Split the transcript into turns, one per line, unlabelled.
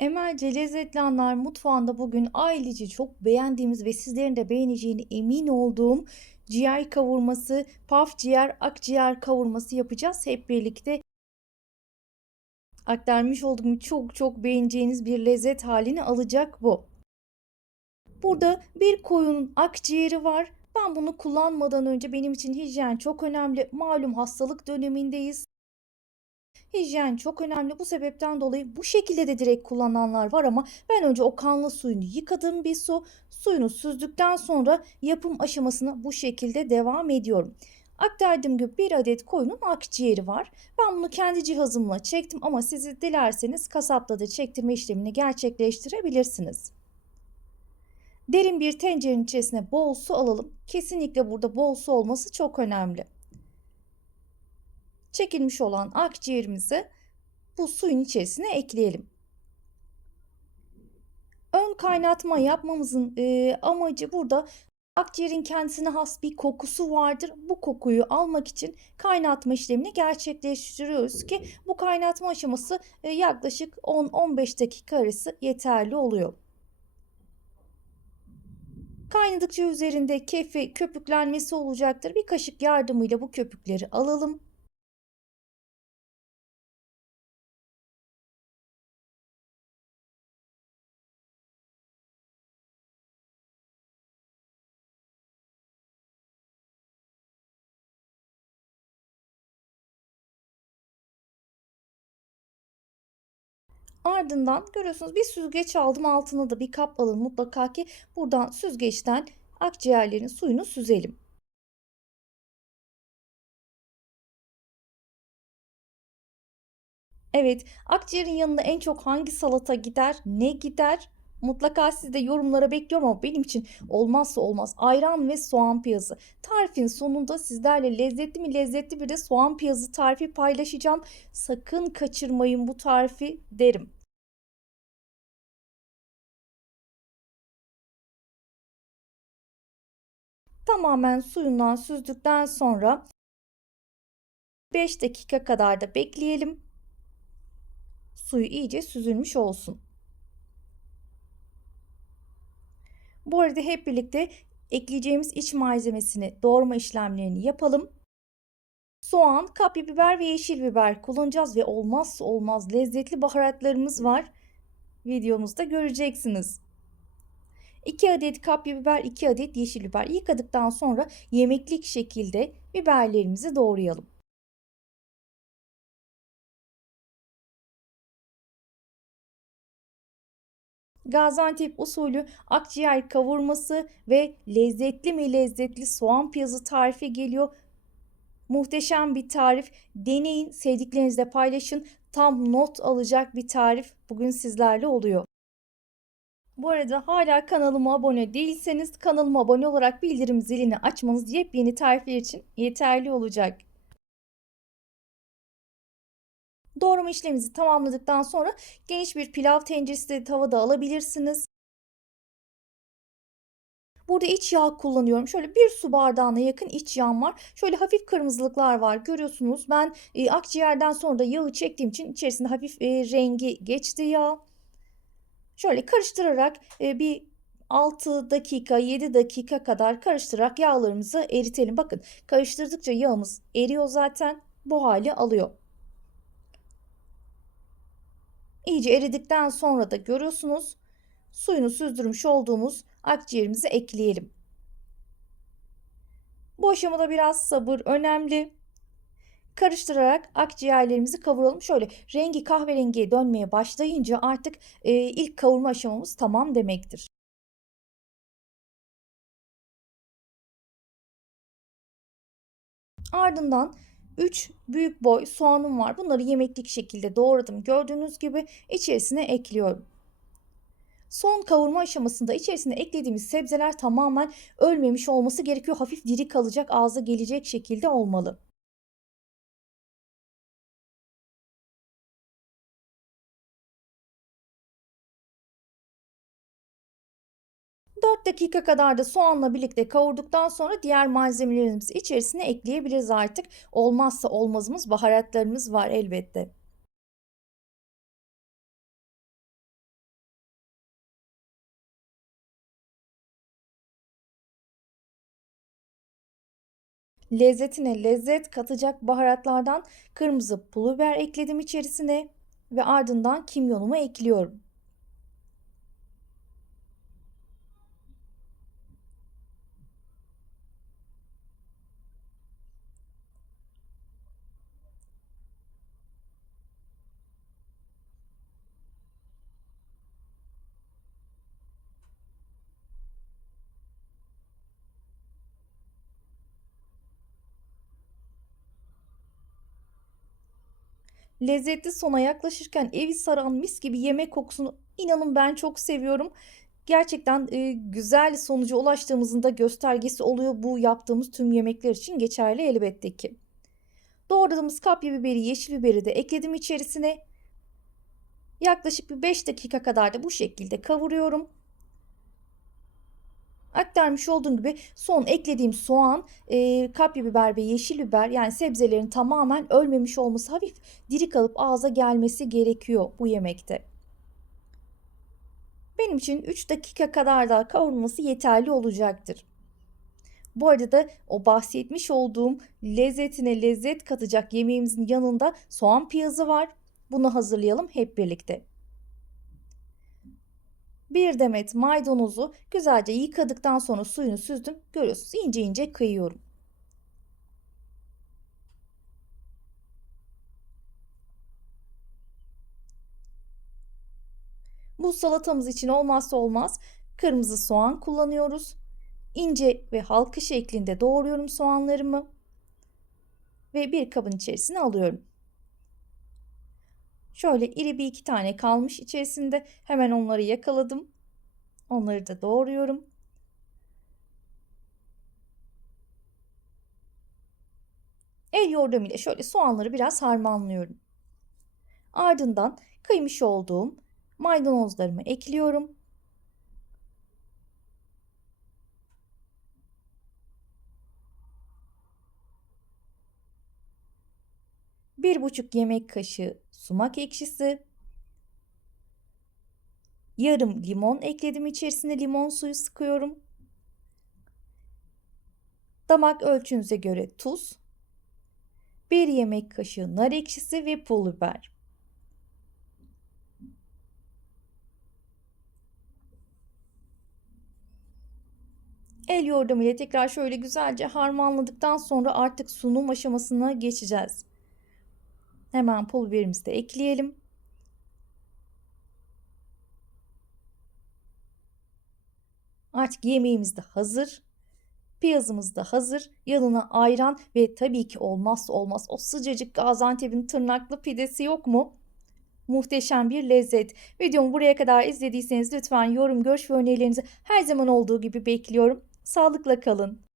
Emelce Lezzetli Anlar Mutfağı'nda bugün ailece çok beğendiğimiz ve sizlerin de beğeneceğini emin olduğum ciğer kavurması, paf ciğer, akciğer kavurması yapacağız. Hep birlikte aktarmış olduğum çok çok beğeneceğiniz bir lezzet halini alacak bu. Burada bir koyunun akciğeri var. Ben bunu kullanmadan önce benim için hijyen çok önemli. Malum hastalık dönemindeyiz. Hijyen çok önemli. Bu sebepten dolayı bu şekilde de direkt kullananlar var ama ben önce o kanlı suyunu yıkadım bir su. Suyunu süzdükten sonra yapım aşamasına bu şekilde devam ediyorum. Aktardığım gibi bir adet koyunun akciğeri var. Ben bunu kendi cihazımla çektim ama siz dilerseniz kasapta da çektirme işlemini gerçekleştirebilirsiniz. Derin bir tencerenin içerisine bol su alalım. Kesinlikle burada bol su olması çok önemli çekilmiş olan akciğerimizi bu suyun içerisine ekleyelim. Ön kaynatma yapmamızın e, amacı burada akciğerin kendisine has bir kokusu vardır. Bu kokuyu almak için kaynatma işlemini gerçekleştiriyoruz ki bu kaynatma aşaması e, yaklaşık 10-15 dakika arası yeterli oluyor. Kaynadıkça üzerinde kefi köpüklenmesi olacaktır. Bir kaşık yardımıyla bu köpükleri alalım. Ardından görüyorsunuz bir süzgeç aldım altına da bir kap alın mutlaka ki buradan süzgeçten akciğerlerin suyunu süzelim. Evet, akciğerin yanında en çok hangi salata gider, ne gider? Mutlaka siz de yorumlara bekliyorum ama benim için olmazsa olmaz ayran ve soğan piyazı. Tarifin sonunda sizlerle lezzetli mi lezzetli bir de soğan piyazı tarifi paylaşacağım. Sakın kaçırmayın bu tarifi derim. Tamamen suyundan süzdükten sonra 5 dakika kadar da bekleyelim. Suyu iyice süzülmüş olsun. Bu arada hep birlikte ekleyeceğimiz iç malzemesini doğrama işlemlerini yapalım. Soğan, kapya biber ve yeşil biber kullanacağız ve olmazsa olmaz lezzetli baharatlarımız var. Videomuzda göreceksiniz. 2 adet kapya biber, 2 adet yeşil biber yıkadıktan sonra yemeklik şekilde biberlerimizi doğrayalım. Gaziantep usulü akciğer kavurması ve lezzetli mi lezzetli soğan piyazı tarifi geliyor. Muhteşem bir tarif. Deneyin, sevdiklerinizle paylaşın. Tam not alacak bir tarif bugün sizlerle oluyor. Bu arada hala kanalıma abone değilseniz kanalıma abone olarak bildirim zilini açmanız yepyeni tarifler için yeterli olacak. Doğrama işlemimizi tamamladıktan sonra geniş bir pilav tenceresi tavada alabilirsiniz. Burada iç yağ kullanıyorum. Şöyle bir su bardağına yakın iç yağım var. Şöyle hafif kırmızılıklar var. Görüyorsunuz ben e, akciğerden sonra da yağı çektiğim için içerisinde hafif e, rengi geçti yağ. Şöyle karıştırarak e, bir 6 dakika 7 dakika kadar karıştırarak yağlarımızı eritelim. Bakın karıştırdıkça yağımız eriyor zaten. Bu hali alıyor. İyice eridikten sonra da görüyorsunuz suyunu süzdürmüş olduğumuz akciğerimizi ekleyelim. Bu aşamada biraz sabır önemli. Karıştırarak akciğerlerimizi kavuralım. Şöyle rengi kahverengiye dönmeye başlayınca artık e, ilk kavurma aşamamız tamam demektir. Ardından 3 büyük boy soğanım var. Bunları yemeklik şekilde doğradım. Gördüğünüz gibi içerisine ekliyorum. Son kavurma aşamasında içerisine eklediğimiz sebzeler tamamen ölmemiş olması gerekiyor. Hafif diri kalacak, ağza gelecek şekilde olmalı. 4 dakika kadar da soğanla birlikte kavurduktan sonra diğer malzemelerimizi içerisine ekleyebiliriz artık. Olmazsa olmazımız baharatlarımız var elbette. Lezzetine lezzet katacak baharatlardan kırmızı pul biber ekledim içerisine ve ardından kimyonumu ekliyorum. Lezzetli sona yaklaşırken evi saran mis gibi yemek kokusunu inanın ben çok seviyorum. Gerçekten, eee, güzel sonuca ulaştığımızın da göstergesi oluyor. Bu yaptığımız tüm yemekler için geçerli elbette ki. Doğradığımız kapya biberi, yeşil biberi de ekledim içerisine. Yaklaşık bir 5 dakika kadar da bu şekilde kavuruyorum. Aktarmış olduğum gibi son eklediğim soğan, eee, kapya biber ve yeşil biber yani sebzelerin tamamen ölmemiş olması, hafif diri kalıp ağza gelmesi gerekiyor bu yemekte. Benim için 3 dakika kadar daha kavurulması yeterli olacaktır. Bu arada o bahsetmiş olduğum lezzetine lezzet katacak yemeğimizin yanında soğan piyazı var. Bunu hazırlayalım hep birlikte. Bir demet maydanozu güzelce yıkadıktan sonra suyunu süzdüm. Görüyorsunuz ince ince kıyıyorum. Bu salatamız için olmazsa olmaz kırmızı soğan kullanıyoruz. İnce ve halka şeklinde doğruyorum soğanlarımı ve bir kabın içerisine alıyorum. Şöyle iri bir iki tane kalmış içerisinde hemen onları yakaladım. Onları da doğruyorum. El yordamıyla şöyle soğanları biraz harmanlıyorum. Ardından kıymış olduğum maydanozlarımı ekliyorum. Bir buçuk yemek kaşığı sumak ekşisi, yarım limon ekledim içerisine limon suyu sıkıyorum. Damak ölçünüze göre tuz, bir yemek kaşığı nar ekşisi ve pul biber. El yordamıyla tekrar şöyle güzelce harmanladıktan sonra artık sunum aşamasına geçeceğiz. Hemen pul biberimizi de ekleyelim. Artık yemeğimiz de hazır. Piyazımız da hazır. Yanına ayran ve tabii ki olmazsa olmaz o sıcacık Gaziantep'in tırnaklı pidesi yok mu? Muhteşem bir lezzet. Videomu buraya kadar izlediyseniz lütfen yorum, görüş ve önerilerinizi her zaman olduğu gibi bekliyorum. Sağlıkla kalın.